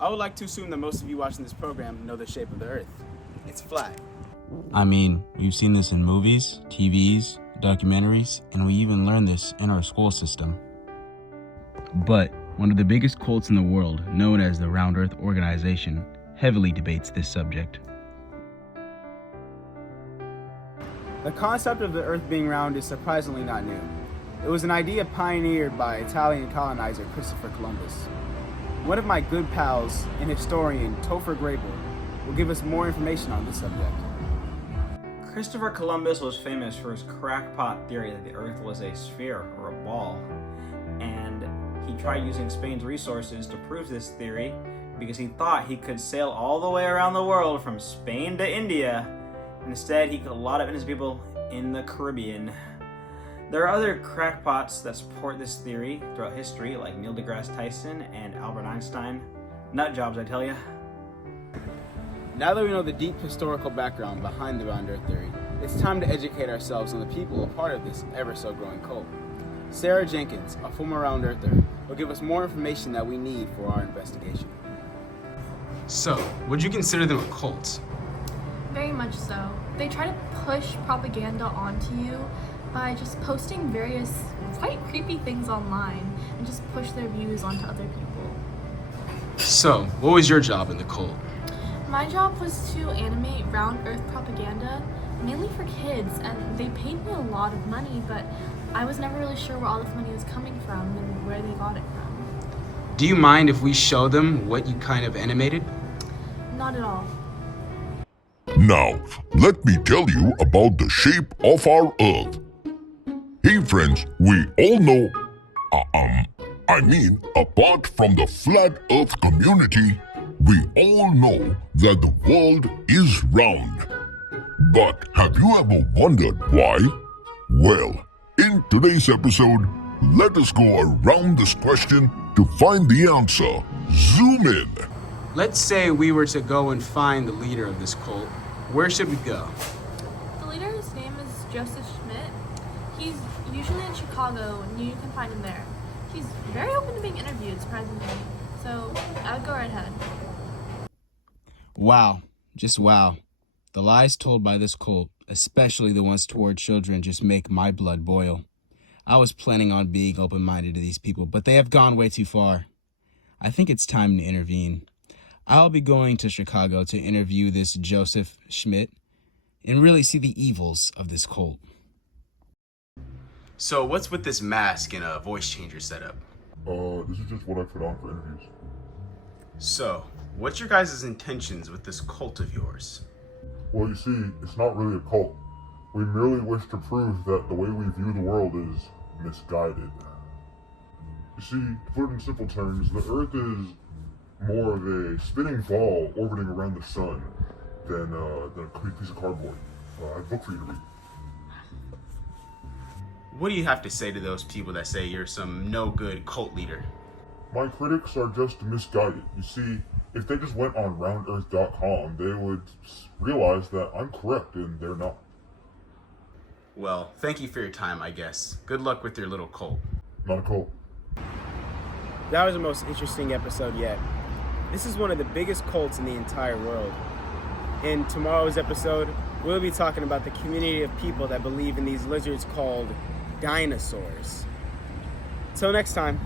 I would like to assume that most of you watching this program know the shape of the Earth. It's flat. I mean, we've seen this in movies, TVs, documentaries, and we even learned this in our school system. But one of the biggest cults in the world, known as the Round Earth Organization, heavily debates this subject. The concept of the Earth being round is surprisingly not new. It was an idea pioneered by Italian colonizer Christopher Columbus. One of my good pals and historian, Topher Grable, will give us more information on this subject. Christopher Columbus was famous for his crackpot theory that the Earth was a sphere or a ball, and he tried using Spain's resources to prove this theory because he thought he could sail all the way around the world from Spain to India. Instead, he killed a lot of innocent people in the Caribbean. There are other crackpots that support this theory throughout history, like Neil deGrasse Tyson and Albert Einstein. Nut jobs, I tell ya. Now that we know the deep historical background behind the round Earth theory, it's time to educate ourselves on the people a part of this ever-so-growing cult. Sarah Jenkins, a former round earther, will give us more information that we need for our investigation. So, would you consider them a cult? Very much so. They try to push propaganda onto you by just posting various quite creepy things online and just push their views onto other people. So, what was your job in the cult? My job was to animate round earth propaganda, mainly for kids, and they paid me a lot of money, but I was never really sure where all this money was coming from and where they got it from. Do you mind if we show them what you kind of animated? Not at all. Now, let me tell you about the shape of our Earth. Hey friends, we all know, apart from the flat Earth community, we all know that the world is round. But have you ever wondered why? Well, in today's episode, let us go around this question to find the answer. Zoom in. Let's say we were to go and find the leader of this cult. Where should we go? The leader's name is Joseph Schmidt. He's usually in Chicago, and you can find him there. He's very open to being interviewed, surprisingly. So I'd go right ahead. Wow. Just wow. The lies told by this cult, especially the ones toward children, just make my blood boil. I was planning on being open-minded to these people, but they have gone way too far. I think it's time to intervene. I'll be going to Chicago to interview this Joseph Schmidt and really see the evils of this cult. So what's with this mask and a voice changer setup? This is just what I put on for interviews. So, what's your guys' intentions with this cult of yours? Well, you see, it's not really a cult. We merely wish to prove that the way we view the world is misguided. You see, to put it in simple terms, the Earth is more of a spinning ball orbiting around the sun than a piece of cardboard. I have a book for you to read. What do you have to say to those people that say you're some no-good cult leader? My critics are just misguided. You see, if they just went on roundearth.com, they would realize that I'm correct and they're not. Well, thank you for your time, I guess. Good luck with your little cult. Not a cult. That was the most interesting episode yet. This is one of the biggest cults in the entire world. In tomorrow's episode, we'll be talking about the community of people that believe in these lizards called dinosaurs. Till next time.